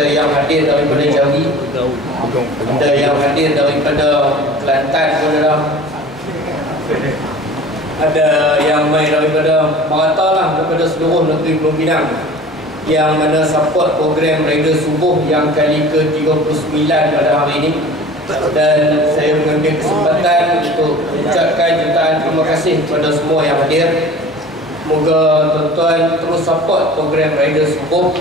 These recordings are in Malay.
ada yang hadir daripada Jambi, ada yang hadir daripada Kelantan pun ada yang main daripada merata lah, daripada seluruh negeri Pulau Pinang, yang mana support program Rider Subuh yang kali ke-39 pada hari ini. Dan saya mengambil kesempatan untuk mengucapkan jutaan terima kasih kepada semua yang hadir. Semoga tuan-tuan terus support program Rider Subuh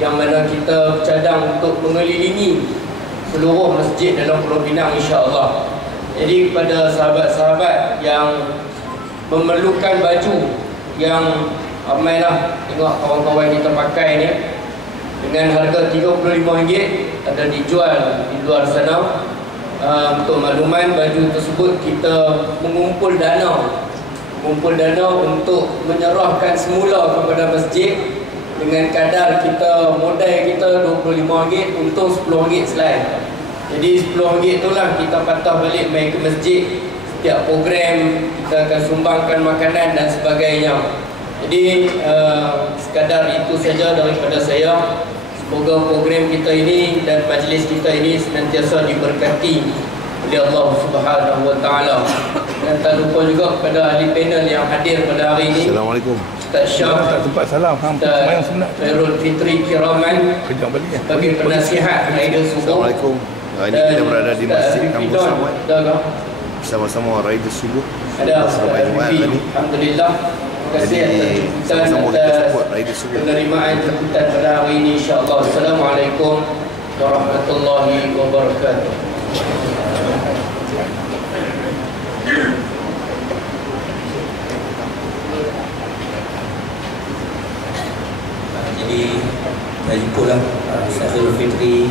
yang mana kita bercadang untuk mengelilingi seluruh masjid dalam Pulau Pinang, insya-Allah. Jadi kepada sahabat-sahabat yang memerlukan baju yang ramailah, tengok kawan-kawan kita pakai ni dengan harga RM35 ada dijual di luar sana. Untuk makluman, baju tersebut kita mengumpul dana untuk menyerahkan semula kepada masjid dengan kadar kita, modal kita RM25, untung RM10 selain. Jadi RM10 itulah kita patah balik main ke masjid. Setiap program kita akan sumbangkan makanan dan sebagainya. Jadi sekadar itu saja daripada saya. Semoga program kita ini dan majlis kita ini senantiasa diberkati oleh Allah Subhanahu Wa Taala. Dan tak lupa juga kepada ahli panel yang hadir pada hari ini. Assalamualaikum. Ustaz Syah, tempat salam Ustaz Khairul Fitri Kiraman sebagai penasihat Rider Subuh. Assalamualaikum. Ini kita berada di Masjid Kampung Samuel bersama-sama Rider Subuh. Ada Alhamdulillah. Terima kasih atas penerimaan jemputan pada hari ini, insya-Allah. Assalamualaikum warahmatullahi wabarakatuh. Jadi saya jumpalah Ustaz Khairul Fitri,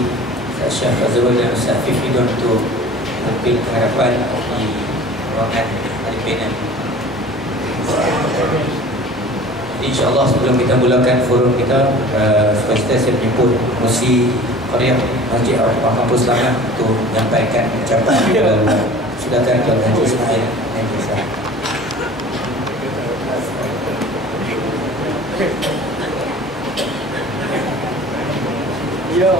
Ustaz Syah Fazrul dan Ustaz Fifidon untuk mungkin keharapan di ruangan ahli panel. InsyaAllah sebelum kita mulakan forum kita, first saya menjemput Musi Korea Masjid Al-Fatihah Kampus Selamat untuk menyampaikan ucapan. Silakan Tuan Haji Ismail. Ya,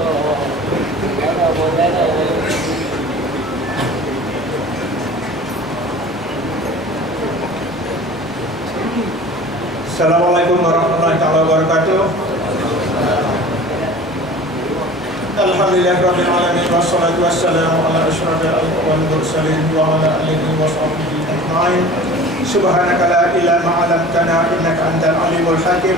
Assalamualaikum warahmatullahi wabarakatuh. Alhamdulillahirabbil alamin wassalatu wassalamu ala asyrafil anbiya'i wal mursalin wa ala alihi wa sahbihi ajma'in. Subhanaka la ilaha illa anta innaka antal alimul hakim.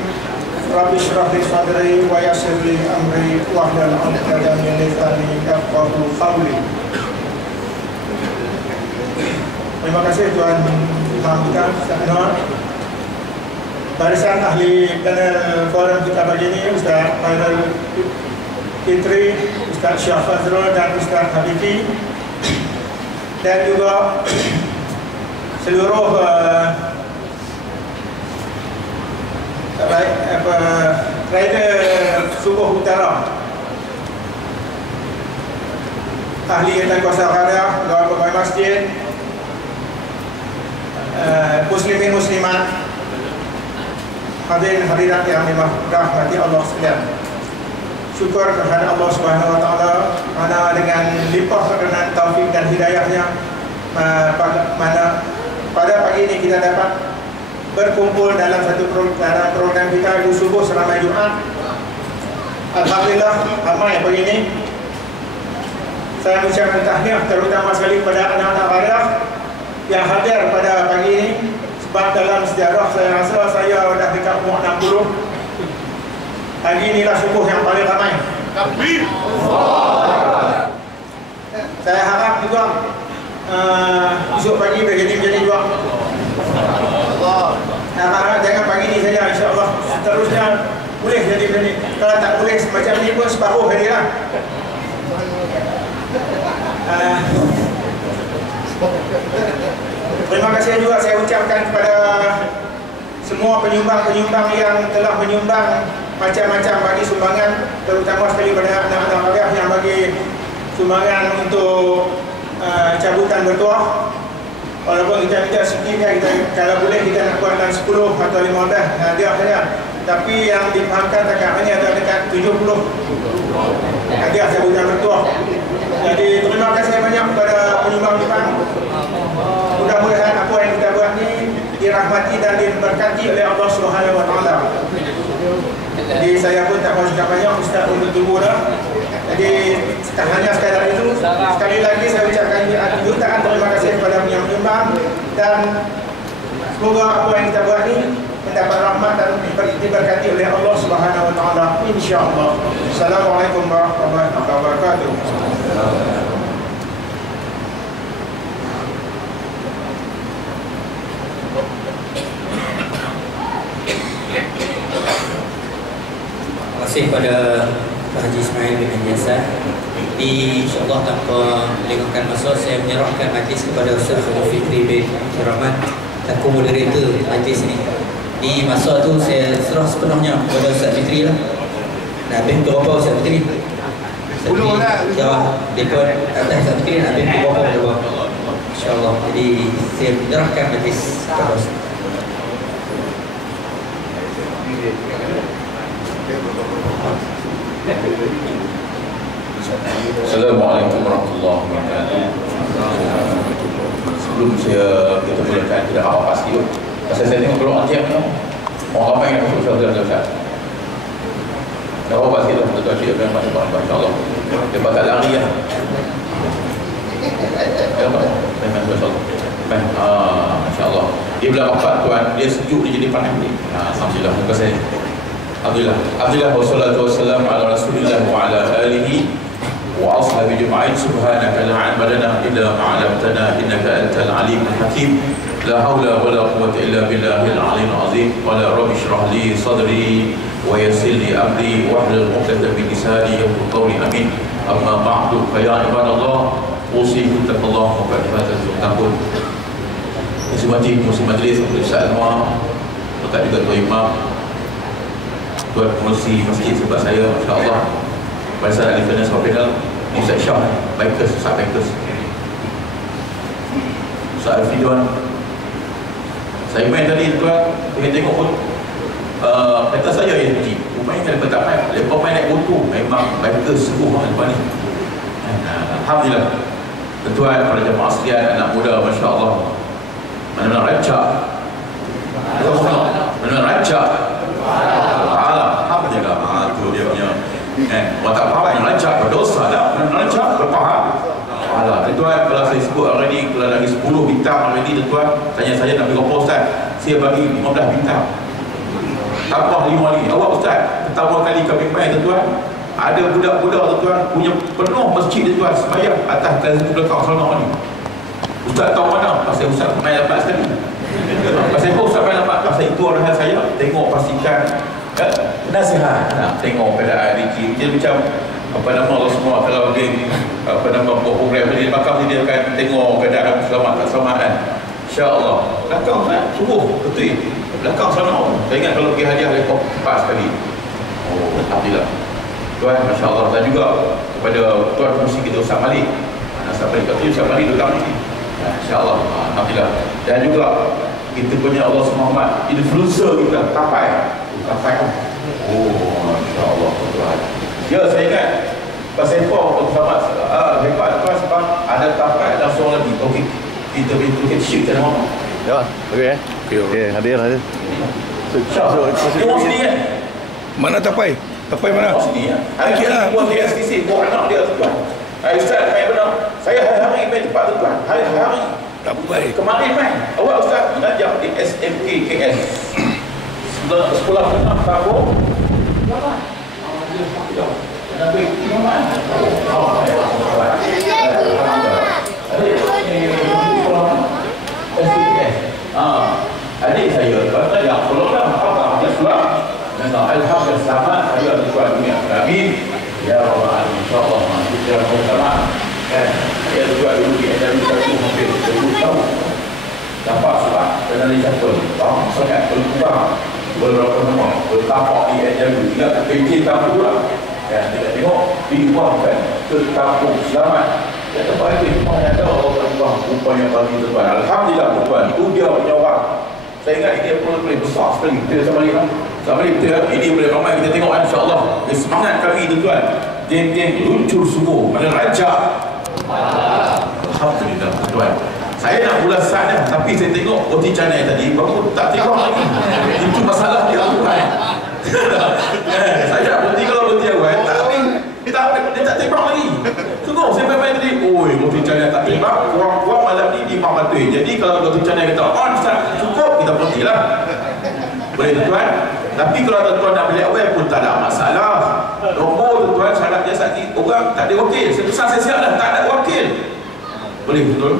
Rabbi shrah li sadri wa yassir li amri wahlul 'uqdatam min lisani yafqahu qawli. Terima kasih Tuan Imam kita, Ustaz Anwar. Barisan ahli panel forum kita pagi ini, Ustaz Khairul Fitri, Ustaz Syah Fazrul dan Ustaz Habibi, dan juga seluruh rider Subuh Utara, ahli dan kuasa karya, pegawai masjid, muslimin muslimat, hadirin hadirat yang dirahmati Allah sekalian. Syukur kepada Allah Subhanahu Wa Taala mana dengan limpah kerendahan taufik dan hidayahnya mana pada pagi ini kita dapat berkumpul dalam satu program kita Rider Subuh selama Jumaat. Alhamdulillah ramai pagi ini. Saya mengucapkan tahniah terutama sekali kepada anak-anak rakyat yang hadir pada pagi ini. Sebab dalam sejarah saya rasa saya dah dekat umur 60. Hari inilah subuh yang paling ramai. Takbir. Saya harap juga esok pagi menjadi juga. Harap jangan pagi ini saja, insya-Allah. Seterusnya boleh jadi begini. Kalau tak boleh macam ni pun separuh sajalah. Terima kasih juga saya ucapkan kepada semua penyumbang-penyumbang yang telah menyumbang macam-macam bagi sumbangan, terutama sekali pada anak-anak rakyat yang bagi sumbangan untuk cabutan bertuah. Walaupun kita minta sikit kan, kita, kalau boleh kita nak kurangkan 10 atau 15 hadiah saja. Tapi yang difahamkan takat hanya ada dekat 70 hadiah sambutan bertuah. Jadi terima kasih banyak kepada penyumbang Jepang. Mudah-mudahan apa yang kita buat ni dirahmati dan diberkati oleh Allah Subhanahu Wa Taala. Jadi saya pun tak mahu cakap banyak, Ustaz pun bertunggu dah. Jadi hanya sekadar itu. Sekali lagi saya ucapkan jutaan terima kasih kepada yang menyumbang, dan semoga apa yang kita buat ni mendapat rahmat dan diberkati oleh Allah Subhanahu Wa Taala, insya-Allah. Assalamualaikum warahmatullahi wabarakatuh. Terima kasih kepada Pak Haji Ismail bin Jasa. InsyaAllah tanpa melengahkan masa, saya menyerahkan majlis kepada Ustaz Khalil Fikri bin Rahman, selaku moderator majlis ini. Di masa tu saya serah sepenuhnya kepada Ustaz Fikri lah. Nak habis pukul berapa Ustaz Fikri? Puluh lah. Jawab depan atas Ustaz Fikri nak habis pukul berapa? InsyaAllah. Jadi saya menyerahkan majlis kepada Ustaz. Assalamualaikum warahmatullahi wabarakatuh. Sebelum kita mulakan, tidak apa pasti tu. Pasal saya tengok kalau antiap tu, orang ramai yang masuk Ustaz. Dah apa pasti tu, betul cik apa yang masuk insya-Allah. Lepas tak lari lah. Apa? Baik, insya-Allah. Dia bilang apa tuan, dia sejuk dia jadi panas ni. Alhamdulillah, muka saya. Alhamdulillah wassalatu wassalamu ala Rasulillah wa ala alihi wa ashabi jum'ain. Subhanaka la ilma lana illa ma 'allamtana innaka antal alimul hakim. La haula wala quwwata illa billahil aliyyil azim. Qala rabbi shrah li sadri wa yassir li amri wahlul 'uqdatam min lisani yafqahu qawli. Amin. Amma ba'du, fa ya ibadallah, usikum taqwallaha wa fattaqullaha. Musim majlis Ustaz Anwar, Ustaz juga Tuan Imam, Tuan Pengerusi Masjid sebab saya, insya-Allah pada ahli finance operator Ustaz Syah, baikers, Ustaz baikers, Ustaz Al-Fidwan. Saya main tadi tuan, saya tengok pun kata saya yang tinggi rumahnya lepas tak main, lepas main naik motor, memang baikers sungguh lepas ni. Alhamdulillah. Tuan para jemaah sekalian, anak muda masya-Allah, mana-mana rancak, mana-mana rancak. Alhamdulillah, itu dia punya. Orang tak faham yang rancak berdosa dah, rancak berfaham. Tuan, kalau saya sebut hari ni, kalau lagi 10 bintang hari ni, tuan tanya saya nak berapa Ustaz, saya bagi 15 bintang. Tambah 5 ni. Awak Ustaz, pertama kali kami main tuan, ada budak-budak tuan punya penuh masjid tuan sembahyang atas garis belakang sana ni. Ustaz tahu mana? Pasal Ustaz main dapat sekali. Pasal apa Ustaz main dapat? Pasal itu arahan saya. Tengok pastikan nasihat. Tengok keadaan rezeki. Dia macam apa nama Allah semua, kalau dia apa nama buat program ni, maka dia akan tengok keadaan selamat tak selamat kan. Insya-Allah. Belakang Ustaz, sungguh betul. Belakang sana. Saya ingat kalau pergi hadiah lekor 4 sekali. Oh, alhamdulillah. Tuan, masya-Allah. Dan juga kepada tuan pengurusi kita Ustaz Malik. Ustaz Malik kat sini, Ustaz Malik duduk ni. InsyaAllah, alhamdulillah. Dan juga kita punya Allah SWT, influencer kita Tapai. Oh, insyaAllah Tuhan. Ya, saya ingat pasal apa sama hebat tuan sebab ada Tapai dan seorang lagi. Okey, kita bentukkan syik dan nama. Ya, okey. Okey, hadir. Dia orang sini kan? Mana Tapai? Tapai mana? Orang sini ya. Hari ni buat dia STC, buat anak dia tuan. Ustaz main benar. Saya hari-hari main tempat tu tuan. Hari-hari. Tak baik. Kemarin main. Awak Ustaz mengajar di SMK KL. Sekolah menengah tahun. Berapa? Nabi Imam. Adik saya kata yang sekolah apa dia surat. Dan alhamdulillah sama saya ada surat dunia. Amin. Ya Rabbal Alamin. InsyaAllah kita bersama kan. Saya juga dulu di SMK satu hampir 20 tahun. Dapat surat dan dari siapa? Sangat berkembang. Beberapa nama bertapak di SMK tidak fikir tahu lah. Dan kita tengok diubahkan ke kampung selamat Kata Pak itu memang ada orang bang rupanya bagi tuan. Alhamdulillah tuan. Itu dia punya orang. Saya ingat ini boleh besar sekali. Kita sama balik. Sama balik kita. Ini boleh ramai kita tengok insya-Allah. Semangat kami tuan. Geng-geng luncur subuh. Mana raja. Alhamdulillah tuan. Saya nak ulas sana tapi saya tengok roti canai tadi baru tak tengok lagi. Itu masalah dia tuan. Saya nak roti kalau roti awal tapi dia tak tembak lagi. Tunggu saya main tadi. Oi, roti canai tak tembak. Kurang-kurang malam ni 500. Jadi kalau roti canai kata on start cukup kita berhentilah. Boleh tuan. Tapi kalau tuan nak beli awal pun tak ada masalah. Nombor tuan syarat dia sakit orang tak ada wakil. Saya siap dah tak ada wakil. Boleh betul?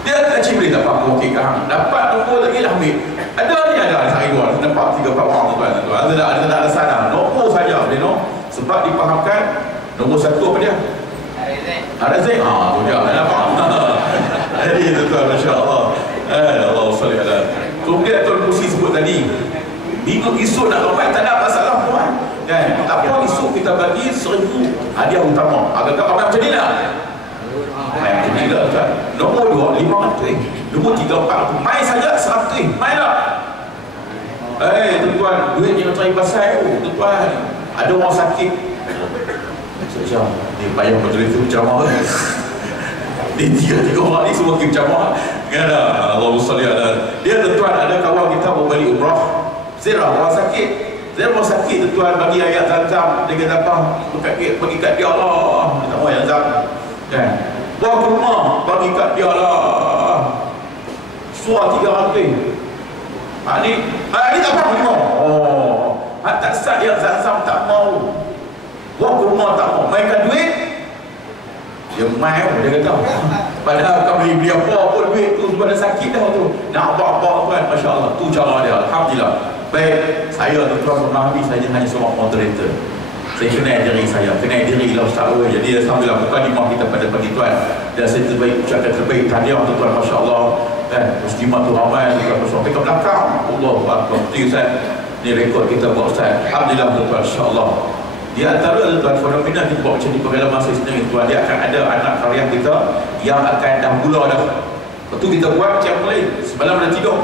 Dia kecil boleh dapat wakil kahang. Dapat nombor lagi lah ambil. Ada ni ada saya jual. Nampak 3-4 orang tuan. Ada tak ada sana. Nombor saja boleh no. Sebab dipahamkan nombor 1 apa dia? Arazek. Tu dia. Nampak? Jadi tuan masya-Allah. Allah salli ala. Kemudian Tuan Musi sebut tadi minggu esok nak ramai tak ada masalah tuan. Kan? Apa esok kita bagi 1000 hadiah utama. Agak-agak ramai macam ni lah. Macam ni lah tuan. Nombor 2 500. Nombor 3 400. Main saja 100. Main lah. Tuan, duit yang cari pasal tu tuan. Ada orang sakit. Macam ni payah moderator bercamah. Ni 3 orang ni semua pergi bercamah. Kan dah. Allahumma salli ala. Dia tuan ada kawan kita mau balik umrah. Zira orang sakit. Zira orang sakit tuan bagi ayat Zam-Zam. Dia kata apa? Bagi kat dia Allah. Dia tak mau ayat Zam. Kan? Bawa ke rumah bagi kat dia lah. Suar 300. Ni tak apa. Tak sat yang Zam-Zam tak mau. Bawa ke rumah tak mau. Mainkan duit. Dia main dia kata. Padahal kau beli apa pun duit tu sebab dah sakit dah tu. Nak bawa kan masya-Allah. Tu cara dia. Alhamdulillah. Baik, saya tuan memahami saja hanya seorang moderator. Saya kenal diri saya, kenal diri lah Ustaz Awal. Jadi alhamdulillah bukan dimah kita pada pagi tuan. Dan saya terbaik ucapkan terbaik tahniah untuk tuan masya-Allah. Muslimah tu ramai tuan sampai ke belakang. Allahu akbar. Ustaz, ni rekod kita buat Ustaz. Alhamdulillah tuan masya-Allah. Di antara tuan fenomena kita buat macam ni pengalaman saya sendiri tuan, dia akan ada anak karya kita yang akan dah mula dah. Lepas tu kita buat macam lain. Semalam dah tidur.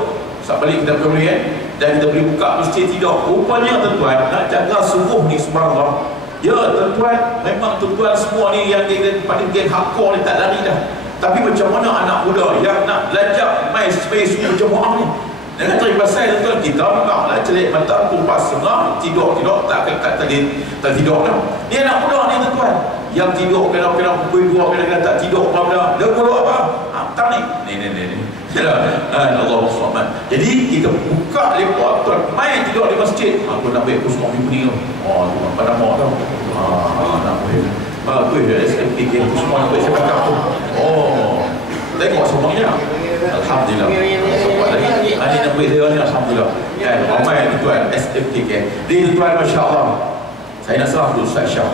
Saat balik kita kemudian dan kita boleh buka masjid tidur. Rupanya tuan nak jaga subuh ni subhanallah. Ya tuan, memang tuan semua ni yang pada geng hardcore ni tak lari dah. Tapi macam mana anak muda yang nak belajar main subuh jemaah ni? Dengan terima kasih tuan kita memanglah celik mata kumpas setengah tidur tak tidur dah. Dia nak muda ni tuan yang tidur kena pukul 2 kena tak tidur apa dia pula apa tak ni Allahu Akbar. Jadi kita buka lepak tuan main tidur di masjid. Aku nak baik kusuk ni tu. Tu apa nama tau. Nak baik. Tu dia SMPK tu semua nak baik saya cakap tu. Tengok semuanya. Alhamdulillah. Sebab lagi ini nak baik dia ni alhamdulillah. Kan ramai tuan SMPK. Jadi tuan masya-Allah. Saya nak serah dulu Ustaz Syah.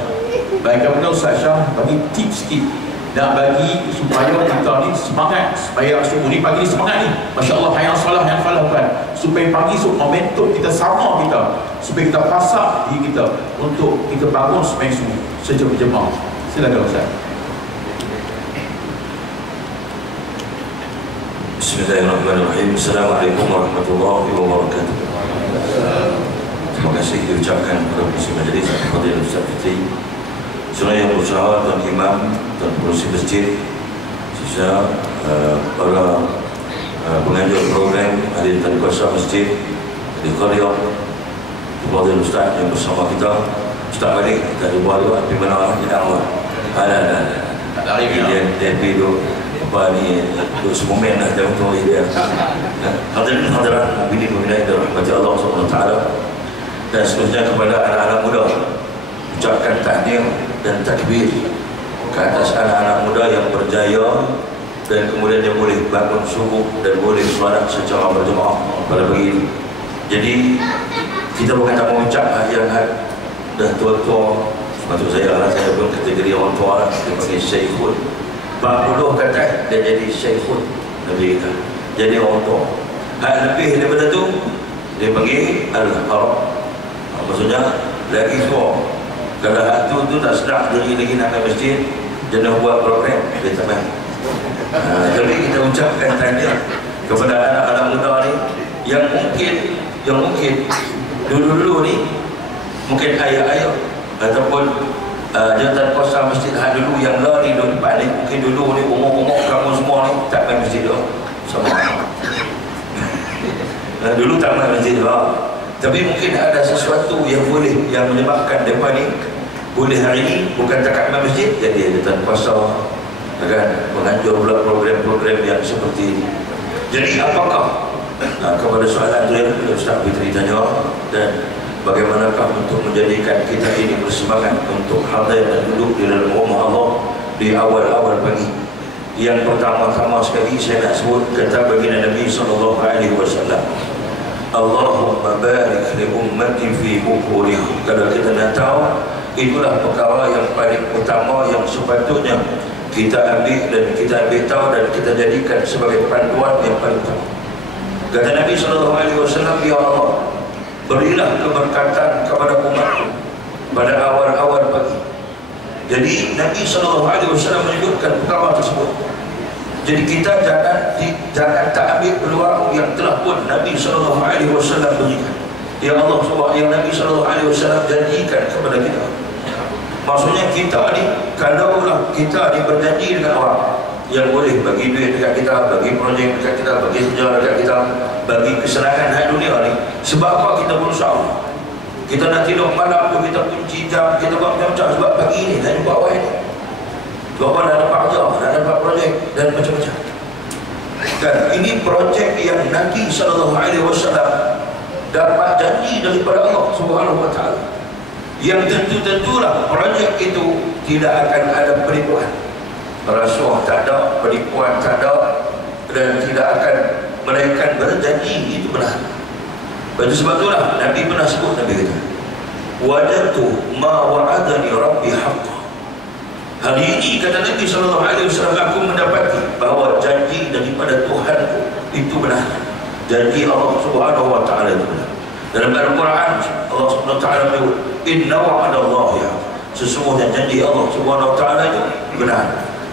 Bagaimana Ustaz Syah bagi tips sikit nak bagi supaya kita ni semangat, supaya subuh ni pagi ni semangat ni masya-Allah yang salah tuan, supaya pagi esok momentum kita sama kita, supaya kita pasak diri kita untuk kita bangun sembahyang subuh secara berjemaah. Silakan Ustaz. Bismillahirrahmanirrahim. Assalamualaikum warahmatullahi wabarakatuh. Terima kasih diucapkan kepada pengurusi majlis Fadilatul Ustaz Fitri, Surah yang berusaha, Tuan Imam, Tuan Pengurusi Masjid, sisa para penganjur program, hadir tadi kuasa masjid, hadir Qaryah, Fadilatul Ustaz yang bersama kita. Ustaz balik, kita ada buat juga, tapi mana orang tidak awal. Ada dia pergi apa ni, duduk semomen lah, jangan tunggu dia. Hadirat, mu'minin dirahmati Allah SWT. Dan seterusnya kepada anak-anak muda, ucapkan tahniah dan takbir ke atas anak-anak muda yang berjaya dan kemudian dia boleh bangun subuh dan boleh solat secara berjemaah pada pagi ini. Jadi kita bukan tak mengucap yang dah tua-tua, sepatutnya saya lah, saya pun kategori orang tua lah, dia panggil syekhun. 40 kata dia jadi syekhun, Nabi kita jadi orang tua. Lebih daripada tu dia panggil al-haram. Maksudnya lagi tua. Kalau hak tu tak sedap diri lagi nak ke masjid, jangan buat program dia tak main. Jadi kita ucapkan tahniah kepada anak-anak muda ni yang mungkin dulu-dulu ni mungkin ayah-ayah ataupun jawatan kuasa masjid dulu yang lari di depan ni, mungkin dulu ni umur-umur kamu semua ni tak main masjid dah sama. Dulu tak main masjid dah, tapi mungkin ada sesuatu yang boleh yang menyebabkan mereka ni boleh hari ini bukan takat main masjid, jadi jawatan kuasa kan menganjur pula program-program yang seperti ini. Jadi apakah kepada soalan tu yang Ustaz Fitri tanya, dan bagaimanakah untuk menjadikan kita ini bersemangat untuk hadir dan duduk di dalam rumah Allah di awal-awal pagi. Yang pertama-tama sekali saya nak sebut kata baginda Nabi SAW, Allahumma barik li ummati fi bukurihim. Kalau kita nak tahu, itulah perkara yang paling utama yang sepatutnya kita ambil dan kita ambil tahu dan kita jadikan sebagai panduan yang paling utama. Kata Nabi SAW, ya Allah, berilah keberkatan kepada umatku pada awal-awal pagi. Jadi Nabi SAW menyebutkan perkara tersebut. Jadi kita jangan tak ambil peluang yang telah pun Nabi SAW berikan. Ya Allah, yang Nabi SAW janjikan kepada kita. Maksudnya kita ni, kalaulah kita ni berjanji dengan orang yang boleh bagi duit dekat kita, bagi projek dekat kita, bagi sejarah dekat kita, bagi kesenangan hak dunia ni, sebab apa kita berusaha? Kita nak tidur malam tu, kita kunci jam, kita buat macam-macam sebab pagi ni nak jumpa awal ni. Sebab apa nak dapat kerja, nak dapat projek dan macam-macam. Dan ini projek yang Nabi SAW dapat janji daripada Allah Subhanahu Wa Taala. Yang tentu-tentulah projek itu tidak akan ada penipuan. Rasuah tak ada, penipuan tak ada, dan tidak akan mereka berjanji itu benar. Pada sebab itulah Nabi pernah sebut, Nabi kata, wajadtu ma wa'adani rabbi haqqa. Hari ini kata Nabi SAW, aku mendapati bahawa janji daripada Tuhanku itu benar. Janji Allah Subhanahu Wa Taala itu benar. Dalam Al-Quran Allah Subhanahu Wa Taala menyebut, inna wa'adallahi haqq. Sesungguhnya janji Allah Subhanahu Wa Taala itu benar.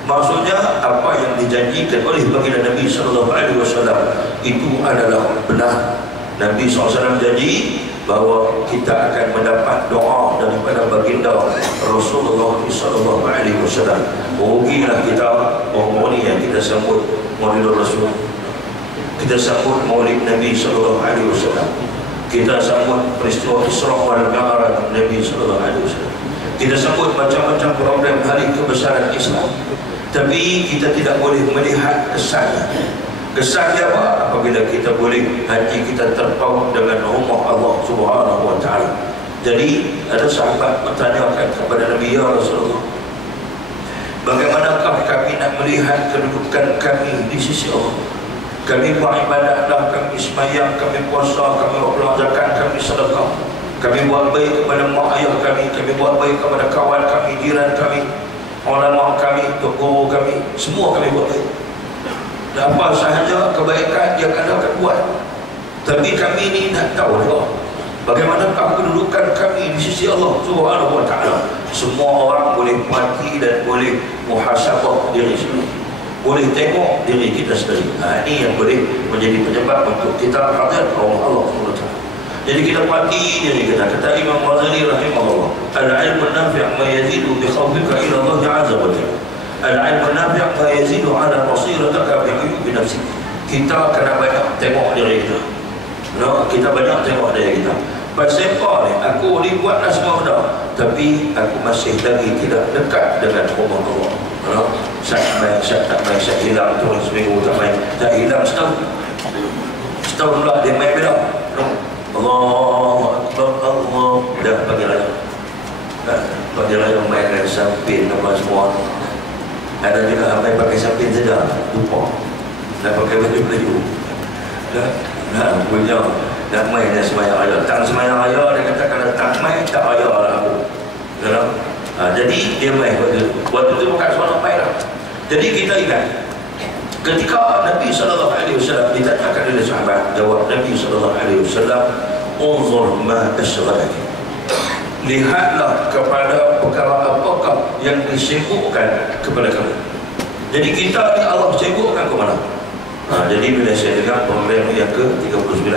Maksudnya apa yang dijanjikan oleh baginda Nabi SAW itu adalah benar. Nabi SAW janji bahawa kita akan mendapat doa daripada baginda Rasulullah SAW. Rugilah kita orang ini yang kita sambut Maulid Rasul, kita sambut Maulid Nabi SAW, kita sambut peristiwa Isra wal Mi'raj Nabi SAW, kita sambut macam-macam program hari kebesaran Islam. Tapi kita tidak boleh melihat kesannya. Kesannya apa? Apabila kita boleh hati kita terpaut dengan rumah Allah Subhanahu Wa Taala. Jadi ada sahabat bertanyakan kepada Nabi, ya Rasulullah, bagaimanakah kami nak melihat kedudukan kami di sisi Allah? Kami buat ibadatlah, kami sembahyang, kami puasa, kami buat zakat, kami sedekah, kami buat baik kepada mak ayah kami buat baik kepada kawan kami, jiran kami, ulama kami, guru kami, semua kami buat baik. Dan apa sahaja kebaikan yang anda akan buat. Tapi kami ni nak tahu juga bagaimanakah kedudukan kami di sisi Allah Subhanahu Wa Taala. Semua orang boleh mati dan boleh muhasabah diri sendiri, boleh tengok diri kita sendiri. Ini yang boleh menjadi penyebab untuk kita hadir Allah Subhanahu Wa Taala. Jadi kita pati diri kita. Kata Imam Ghazali rahimahullah, al-ilmu nafi' ma yazidu bi khawfika ila Allah azza wa jalla. Al-ilmu nafi' ma yazidu ala basirataka bi nafsik. Kita kena banyak tengok diri kita. Kita banyak tengok diri kita. Pasal apa ni? Aku ni buatlah semua benda, tapi aku masih lagi tidak dekat dengan rumah Allah. Saya tak main, saya hilang tu seminggu tak main. Saya hilang setahun pula dia main beda. Allah Akbar, Allah dah bagi raya. Bagi raya main dengan sampin apa semua. Ada juga sampai pakai sampin saja, lupa nak pakai baju Melayu. Punya nak main dengan semayang raya. Tak semayang raya, dia kata kalau tak main tak raya lah aku. Jadi dia main waktu itu bukan soal main lah. Jadi kita ingat ketika Nabi SAW ditanyakan oleh sahabat, jawab Nabi SAW, unzur ma asghalaki, lihatlah kepada perkara apakah yang disibukkan kepada kamu. Jadi kita ni Allah sibukkan ke mana? Jadi bila saya dengar program yang ke-39,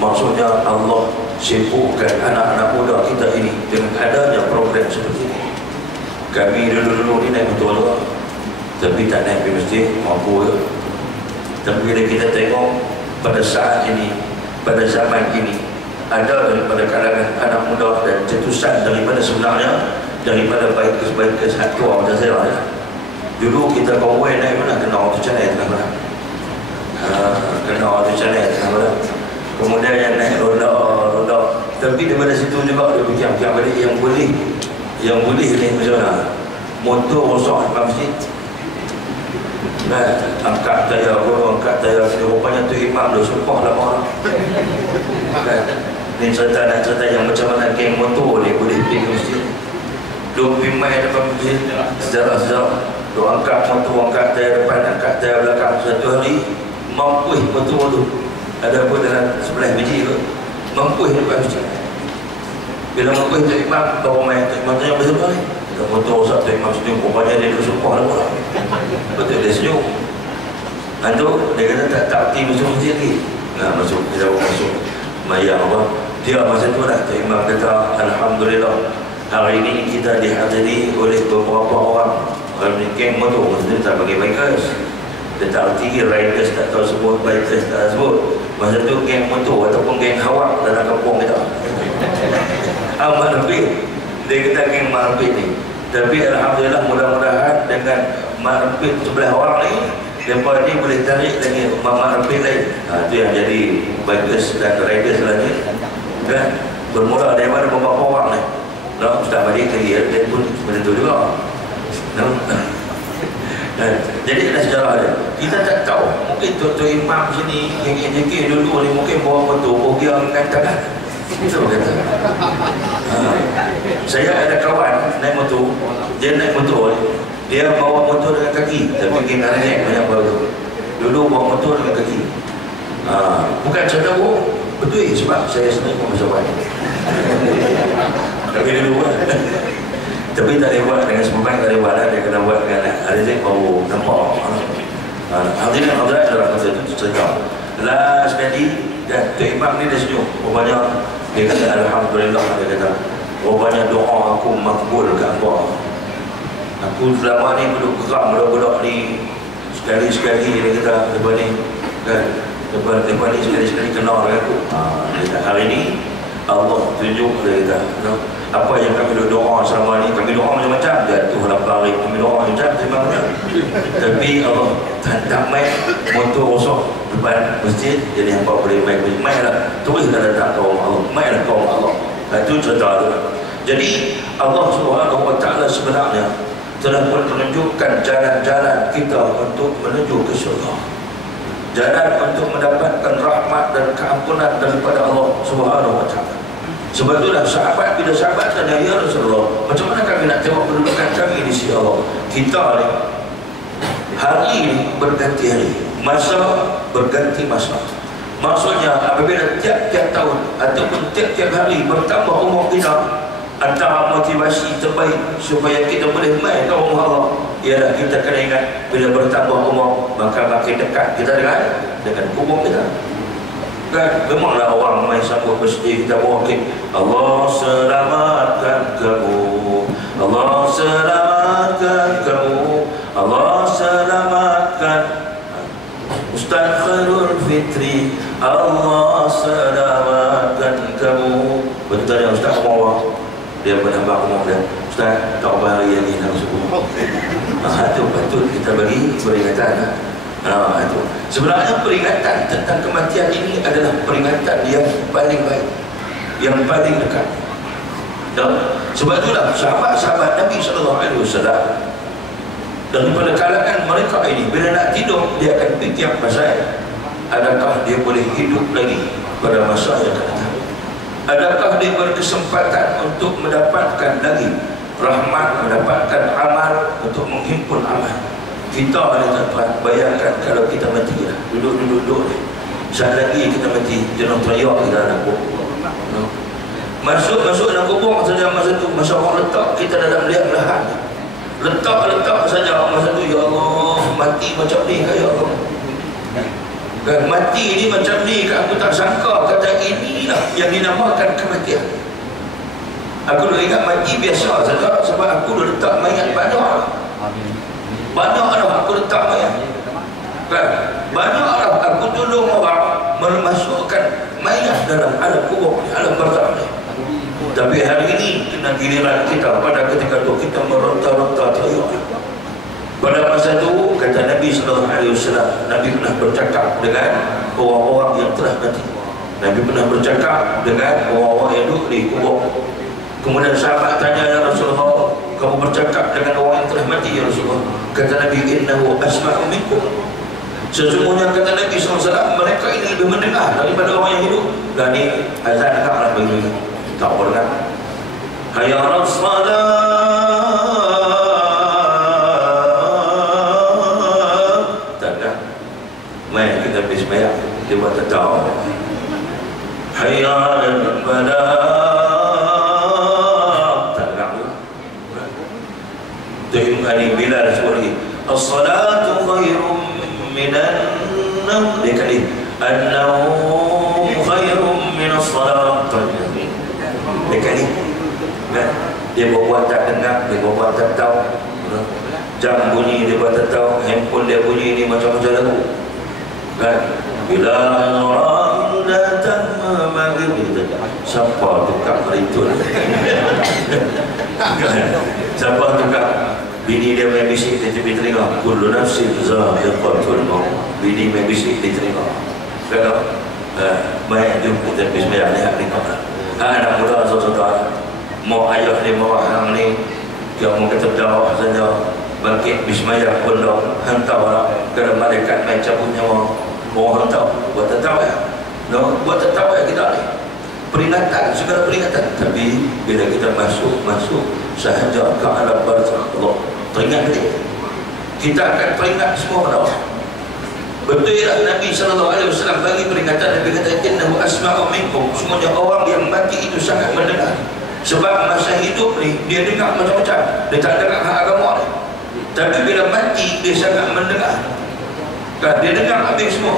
maksudnya Allah sibukkan anak-anak muda kita ini dengan adanya program seperti ini. Kami dulu-dulu ni naik betul, tapi tak naik pergi masjid, mampu ke. Tapi bila kita tengok pada saat ini, pada zaman ini, ada daripada kalangan anak muda dan cetusan daripada sebenarnya daripada baik ke satu macam saya lah. Dulu kita konvoy naik mana, kena waktu canai tengah mana, kena waktu canai tengah mana. Kemudian yang naik roda. Tapi daripada situ juga dia fikir balik yang boleh ni macam mana, motor rosak di masjid, angkat tayar guru, angkat tayar sini, rupanya tu imam dah sumpah lama orang. Ni cerita yang macam mana geng motor ni boleh pergi ke masjid, duk pergi main depan masjid, sejarah-sejarah. Duk angkat motor, angkat tayar depan, angkat tayar belakang. Satu hari mampu motor tu, ada pun dalam 11 biji tu, mampu depan masjid. Bila mampu tu imam, baru main tu imam tanya berapa ni? Motor rosak tu imam senyum, rupanya dia dah sumpah lama orang. Betul dia senyum. Dia kata tak pergi masuk masjid lagi. Masuk, dia bawa masuk mayang apa. Dia masa tu dah, tu imam kata, Alhamdulillah, hari ini kita dihadiri oleh beberapa orang. Orang ni geng motor, maksudnya tak bagi bikers. Dia tak erti riders tak tahu sebut, bikers tak sebut. Masa tu geng motor ataupun geng hawak dalam kampung kita. Marpit, dia kata geng Marpit ni. Tapi Alhamdulillah, mudah-mudahan dengan Marpit sebelah orang ni, lepas ni boleh tarik lagi Marpit lain. Itu yang jadi bikers dan riders lagi. Kan? Bermula daripada beberapa orang ni. Ustaz balik ke dia pun betul juga. Jadi ada sejarah dia. Kita tak tahu. Mungkin Tuan Imam sini yang JK dulu ni mungkin bawa motor, pergi angkat tangan. Itu kata. Saya ada kawan naik motor. Dia naik motor, dia bawa motor dengan kaki. Tapi geng arang banyak bawa tu. Dulu bawa motor dengan kaki. Bukan cerita bohong. Betul sebab saya sendiri pun macam mana. Tapi dulu kan. Tapi tak boleh buat dengan sebuah tak boleh buat lah. Dia kena buat dengan Arizik baru nampak. Alhamdulillah dalam masa itu cerita. Last sekali Tuan Imam ni dia senyum. Rupanya dia kata Alhamdulillah, dia kata rupanya doa aku makbul ke Allah. Aku selama ni duduk geram budak-budak ni. Sekali-sekali dia kata lepas ni kan, lepas ni sekali-sekali kenal dengan aku. Dia kata hari ni Allah tunjuk, dia kata apa yang kami doa selama ni, kami doa macam-macam, jatuh dalam barik, kami doa macam-macam. Tapi Allah tak main motor rosak depan masjid, jadi hampa boleh main lah, teruslah datang kaum Allah, mainlah kaum Allah. Itu cerita tu. Jadi Allah Subhanahu Wa Taala sebenarnya telah menunjukkan jalan-jalan kita untuk menuju ke syurga, jalan untuk mendapatkan rahmat dan keampunan daripada Allah Subhanahu Wa Taala. Sebab itulah sahabat, bila sahabat tanya, ya Rasulullah, macam mana kami nak tengok pendudukan kami di sisi Allah? Kita ni hari ini berganti hari, masa berganti masa. Maksudnya apabila tiap-tiap tahun ataupun tiap-tiap hari bertambah umur kita, antara motivasi terbaik supaya kita boleh main ke rumah Allah ialah kita kena ingat, bila bertambah umur maka makin dekat kita dengan kubur kita. Kan memanglah orang main sambut masjid, kita wakil Allah selamatkan kamu, Allah selamatkan kamu, Allah selamatkan Ustaz Khairul Fitri, Allah selamatkan kamu. Betul ya Ustaz Umar, dia menambah umur dia. Ustaz tak bahari yang ini nak subuh. Itu betul kita bagi peringatan. Itu sebenarnya peringatan tentang kematian ini adalah peringatan yang paling baik, yang paling dekat. Dan sebab itulah sahabat-sahabat Nabi SAW daripada kalangan mereka ini, bila nak tidur dia akan fikir pasal adakah dia boleh hidup lagi pada masa yang akan datang, adakah dia berkesempatan untuk mendapatkan lagi rahmat, mendapatkan amal, untuk menghimpun amal. Kita ni tuan-tuan, bayangkan kalau kita mati lah, duduk ni, saat lagi kita mati, jenuh teriak kita nak buat. Masuk dalam kubur saja masa tu, masa orang letak kita dalam liang lahat. Letak saja masa tu, ya Allah, mati macam ni ke ya Allah. Kan mati ni macam ni, aku tak sangka kata inilah yang dinamakan kematian. Aku dah ingat mati biasa saja sebab aku dah letak mayat banyak. Banyak dah aku letak mayat. Kan? Banyak dah aku tolong orang memasukkan mayat dalam alam kubur, alam barzakh ni. Tapi hari ini kena giliran kita pada ketika itu kita meronta-ronta teriak. Pada masa itu kata Nabi SAW, Nabi pernah bercakap dengan orang-orang yang telah mati. Nabi pernah bercakap dengan orang-orang yang duduk di kubur. Kemudian sahabat tanya, ya Rasulullah, kamu bercakap dengan orang yang telah mati ya Rasulullah? Kata Nabi, innahu asma'u minkum. Sesungguhnya kata Nabi SAW, mereka ini lebih mendengar daripada orang yang hidup. Dan ini azan dengarlah bagi tak apa dengar. Hayya Rasulullah, tak dengar. Mari kita pergi sembahyang, dia buat tak tahu. Hayya al-falah, Tuhan Bilal suruh as-salatu khairum minan nawm. Dia kali an-nawm khairum min as-salat. Dia kali dia buat tak dengar, dia buat tak tahu. Jam bunyi dia buat tak tahu, handphone dia bunyi ni macam-macam lagu. Kan? Bila orang datang memanggil kita, siapa tukang meritul? Siapa tukang? Bini dia main bisik di tepi telinga, kullu nafsin za'iqatul maut. Bini main bisik di telinga. Kalau main jumpa dan bismillah lihat ni kau. Anak muda saudara, mau ayah ni mau hang ni, dia mau kata dah saja bangkit bismillah pun dah hantar kerana malaikat main cabut nyawa. Orang hantar buat tahu ya. No, buat tahu ya kita ni. Peringatan, segala peringatan. Tapi bila kita masuk sahaja ke alam barzakh Allah, teringat dia. Kita akan teringat semua pada Allah. Betul ya, Nabi SAW bagi peringatan. Nabi kata innahu asma'u minkum. Semuanya orang yang mati itu sangat mendengar. Sebab masa hidup ni dia dengar macam-macam. Dia tak dengar hak agama ni. Tapi bila mati dia sangat mendengar. Kan dia dengar habis semua.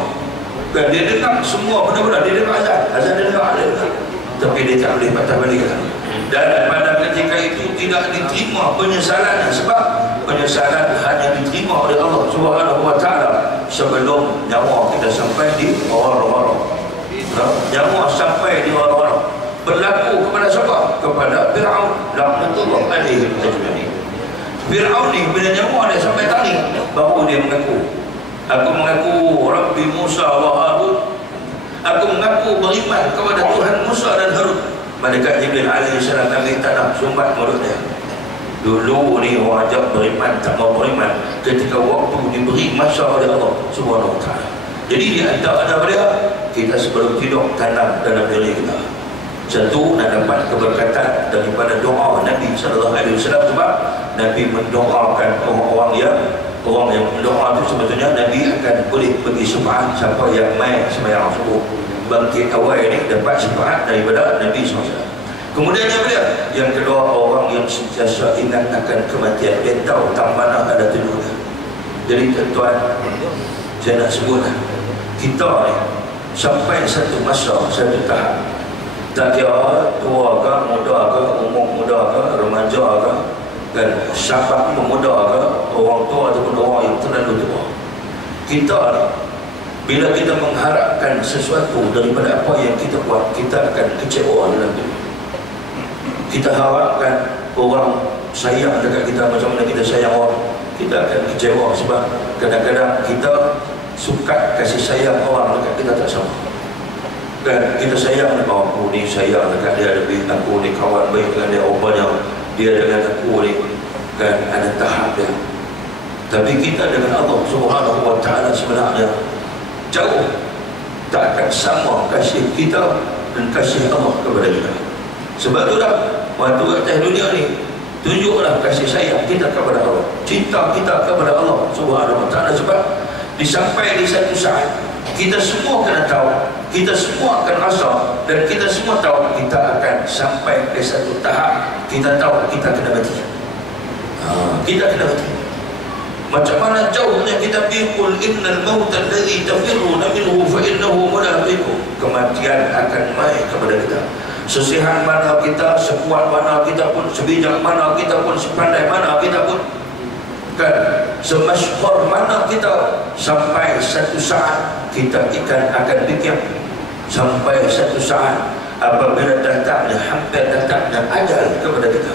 Kan dia dengar semua benda-benda. Dia dengar azan dia dengar ada. Tapi dia tak boleh patah balik. Dan pada ketika itu tidak diterima penyesalan. Sebab penyesalan hanya diterima oleh Allah Subhanahu wa ta'ala sebelum nyawa kita sampai di orang-orang. Nyawa sampai di orang-orang. Berlaku kepada siapa? Kepada Fir'aun laknatullah alaihi ajma'in. Fir'aun ni bila nyawa dia sampai tadi baru dia mengaku, aku mengaku Rabbi Musa wa Harun. Aku mengaku beriman kepada Tuhan Musa dan Harun. Malaikat Jibril alaihi salam ambil tanah sumbat mulut dia. Dulu ni orang ajak beriman, tak mau beriman ketika waktu diberi masa oleh Allah Subhanahu wa ta'ala. Jadi di antara dia, kita sebelum tidur tanam dalam diri kita. Satu, nak dapat keberkatan daripada doa Nabi SAW. Sebab Nabi mendoakan orang yang mendoa itu sebetulnya Nabi akan boleh bagi syafaat siapa yang main sembahyang subuh bangkit awal ini dapat syafaat daripada Nabi SAW. Kemudian yang dia, yang kedua, orang yang sentiasa ingat akan kematian. Dia tahu tak mana ada tidurnya. Jadi tuan-tuan, saya nak sebutlah, kita ni sampai satu masa, satu tahap, tak kira tua ke, muda ke, umur muda ke, remaja ke, kan, syabab pemuda ke, orang tua ataupun orang yang terlalu tua, kita ni bila kita mengharapkan sesuatu daripada apa yang kita buat, kita akan kecewa dalam dunia. Kita harapkan orang sayang dekat kita macam mana kita sayang orang, kita akan kecewa sebab kadang-kadang kita suka kasih sayang orang dekat kita tak sama. Kan kita sayang dekat aku ni, sayang dekat dia lebih, aku ni kawan baik dengan dia, rupanya dia dengan aku ni kan ada tahap dia. Tapi kita dengan Allah Subhanahu wa ta'ala sebenarnya jauh tak akan sama kasih kita dan kasih Allah kepada kita. Sebab itulah waktu atas dunia ni tunjuklah kasih sayang kita kepada Allah, cinta kita kepada Allah Subhanahu wa ta'ala. Sebab disampai di satu saat kita semua kena tahu, kita semua akan rasa, dan kita semua tahu kita akan sampai ke satu tahap kita tahu kita kena mati. Kita kena mati. Macam mana jauhnya kita pikul innal maut alladhi tafirruna minhu fa innahu mulaqikum. Kematian akan mai kepada kita. Sesihat mana kita, sekuat mana kita pun, sebijak mana kita pun, sepandai mana kita pun, kan, semasyhur mana kita, sampai satu saat kita akan fikir, sampai satu saat apabila datangnya, hampir datangnya ajal kepada kita,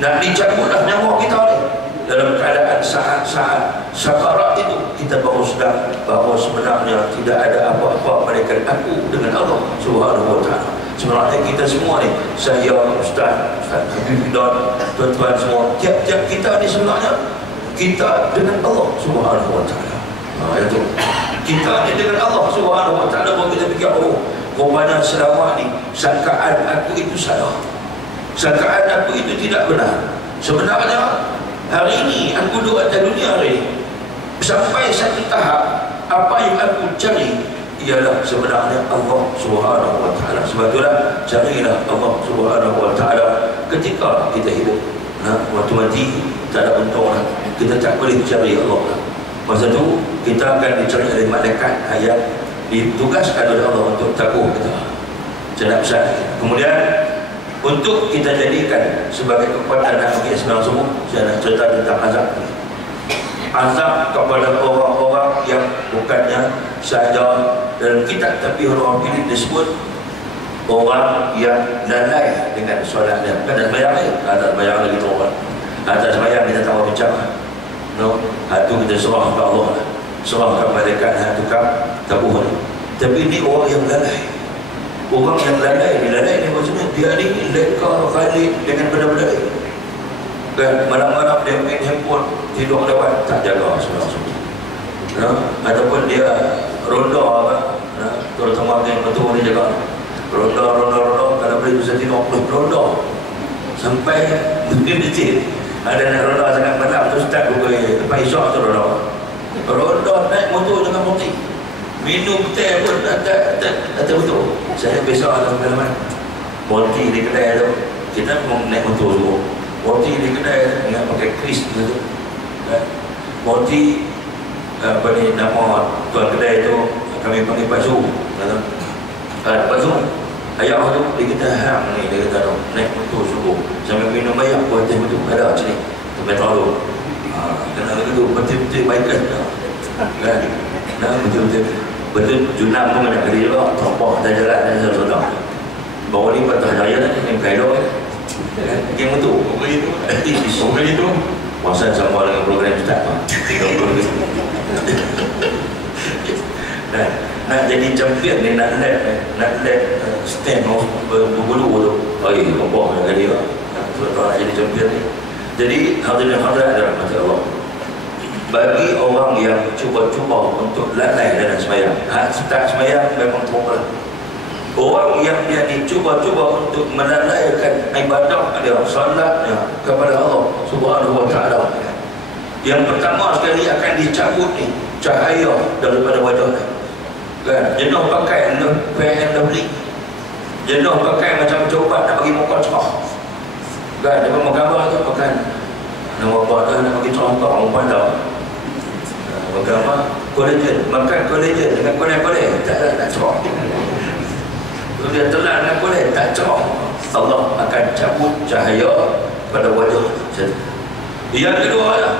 nak dicabutlah nyawa kita ni. Dalam keadaan saat-saat sakarat itu, kita baru sedar bahawa sebenarnya tidak ada apa-apa melainkan aku dengan Allah Subhanahu wa ta'ala. Sebenarnya kita semua ni, saya, Ustaz Hafidon, tuan-tuan semua, tiap-tiap kita ni sebenarnya kita dengan Allah Subhanahu wa ta'ala. Itu kita ni dengan Allah Subhanahu wa ta'ala. Baru kita fikir, oh, rupanya selama ni sangkaan aku itu salah, sangkaan aku itu tidak benar. Sebenarnya hari ini aku duduk atas dunia hari ini, sampai satu tahap apa yang aku cari ialah sebenarnya Allah Subhanahu wa ta'ala. Sebab itulah carilah Allah Subhanahu wa ta'ala ketika kita hidup. Waktu mati tak ada untung lah, kita tak boleh cari Allah. Masa tu kita akan dicari oleh malaikat yang ditugaskan oleh Allah untuk takuh kita. Saya nak pesan. Kemudian untuk kita jadikan sebagai kekuatan nak bagi Islam semua, saya nak cerita tentang azab. Azab kepada orang-orang yang bukannya sahaja dalam kitab, tapi orang ini disebut orang yang lalai dengan solatnya. Kan ada sembahyang ni, ada sembahyang lagi tu orang. Ada sembahyang kita tahu macam no, itu kita serah kepada Allah, serah kepada malaikat tukar tabuh ni. Tapi ni orang yang lalai. Orang yang lalai ni maksudnya dia ni leka khalid dengan benda-benda ni. Dan malam-malam dia main handphone, tidur lewat, tak jaga semua. Ataupun dia ronda, terutama yang betul dia jaga. Ronda, kalau boleh bisa tidur ronda sampai betul-betul. Ada nak ronda sangat malam tu, start pukul lepas isyak tu ronda naik motor dengan motor, minum teh pun tak betul. Saya besok ada pengalaman Monty di kedai tu, kita naik motor dulu. Monty di kedai dengan pakai kris tu. Monty apa ni nama tuan kedai tu, kami panggil Pak Zul. Pak Zul, ayah tu dia kata hang ni, dia kata tu naik motor subuh sambil minum air buat teh betul ada macam ni sampai tahu. Kena begitu betul-betul baikkan kan. Betul junam pun banyak kali juga terpah atas jalan dan saudara. Bawa ni patah jaya ni yang kaedah yang betul. Program itu puasa sama dengan program Ustaz. 30 nak jadi champion ni, nak let stand berbulu tu. Apa yang kali lah sebab nak jadi champion ni. Jadi hadirin hadirat dirahmati Allah, bagi orang yang cuba-cuba untuk lalai dalam sembahyang, start sembahyang memang teruk. Orang yang dia ni cuba-cuba untuk melalaikan ibadah dia, salatnya kepada Allah Subhanahu wa ta'ala, yang pertama sekali akan dicabut ni cahaya daripada wajahnya. Kan? Jenuh pakai fair and lovely, jenuh pakai macam-macam ubat nak bagi muka cerah. Kan? Dia pun gambar tu pakai nama ubat nak bagi cerah muka orang pandang. Gambar kolagen, makan kolagen dengan kolej tak cerah. Kalau dia telan dengan kolej tak cerah, Allah akan cabut cahaya pada wajah. Yang kedua lah,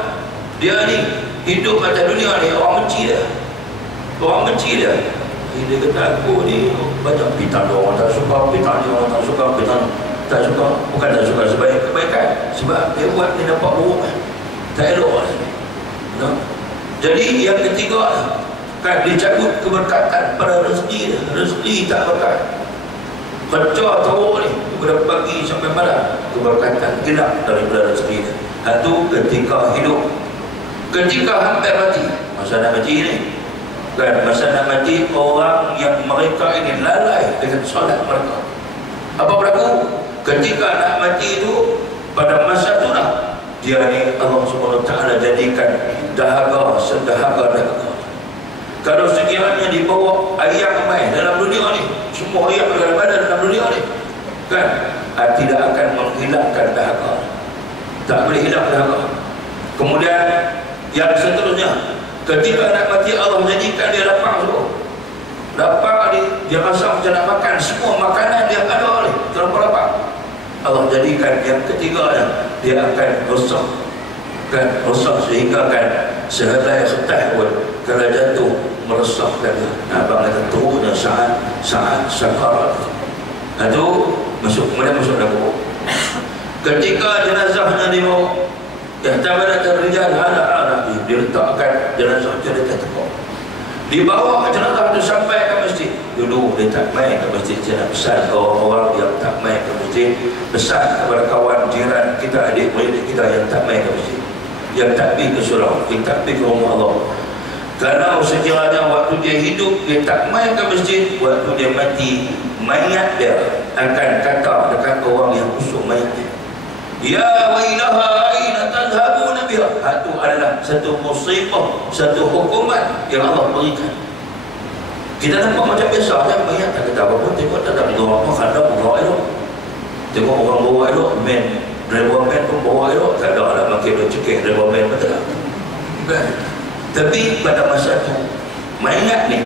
dia ni hidup atas dunia ni orang benci dia. Orang benci dia. Dia kata aku ni banyak pitan orang tak suka, pitan dia orang tak suka, pitan tak suka. Bukan tak suka sebaik kebaikan, sebab dia buat dia nampak buruk, tak elok lah. Jadi yang ketiga kan, dicabut keberkatan pada rezeki dia. Rezeki tak berkat, kerja teruk ni daripada pagi sampai malam, keberkatan gelap daripada rezeki dia. Itu ketika hidup. Ketika hampir mati, masa nak mati ni kan, masa nak mati, orang yang mereka ini lalai dengan solat mereka. Apa berlaku? Ketika nak mati itu, pada masa tu lah dia ni Allah Subhanahu wa ta'ala jadikan dahaga sedahaga. Kalau sekiranya dibawa ayam main dalam dunia ni, semua ayam ada dalam dunia ni, kan, tidak akan menghilangkan dahaga. Tak boleh hilang dahaga. Kemudian yang seterusnya, ketika nak mati Allah jadikan dia lapang semua. Lapang dia rasa macam nak makan semua makanan yang ada ni, terlalu lapang. Allah jadikan yang ketiganya, dia akan rosak, kan, rosak sehingga kan sehelai ketah pun kalau jatuh merosakkan. Abang kata turunnya saat sakarat. Itu kemudian masuk dalam kubur. Ketika jenazahnya dibawa, ihtabalat ar-rijal ala arabi, diletakkan jenazah di atas tekuk. Dibawa jenazah itu sampai ke masjid. Dulu dia tak main ke masjid. Saya nak pesan ke orang yang tak main ke masjid, pesan kepada kawan jiran kita, adik-adik kita yang tak main ke masjid, yang tak pergi ke surau, yang tak pergi ke rumah Allah. Kerana sekiranya waktu dia hidup dia tak main ke masjid, waktu dia mati mayat dia akan kata dekat orang yang busuk mayat dia, ya wailaha aina tadhhabuna biha. Itu adalah satu musibah, satu hukuman yang Allah berikan. Kita nampak macam biasa je, mayat tak kata apa-apa, tengok tak ada apa, kadang bawa elok, tengok orang bawa elok, driver van pun bawa elok, tak ada lah makin dia cekik driver van, betul tak? Tapi pada masa tu mayat ni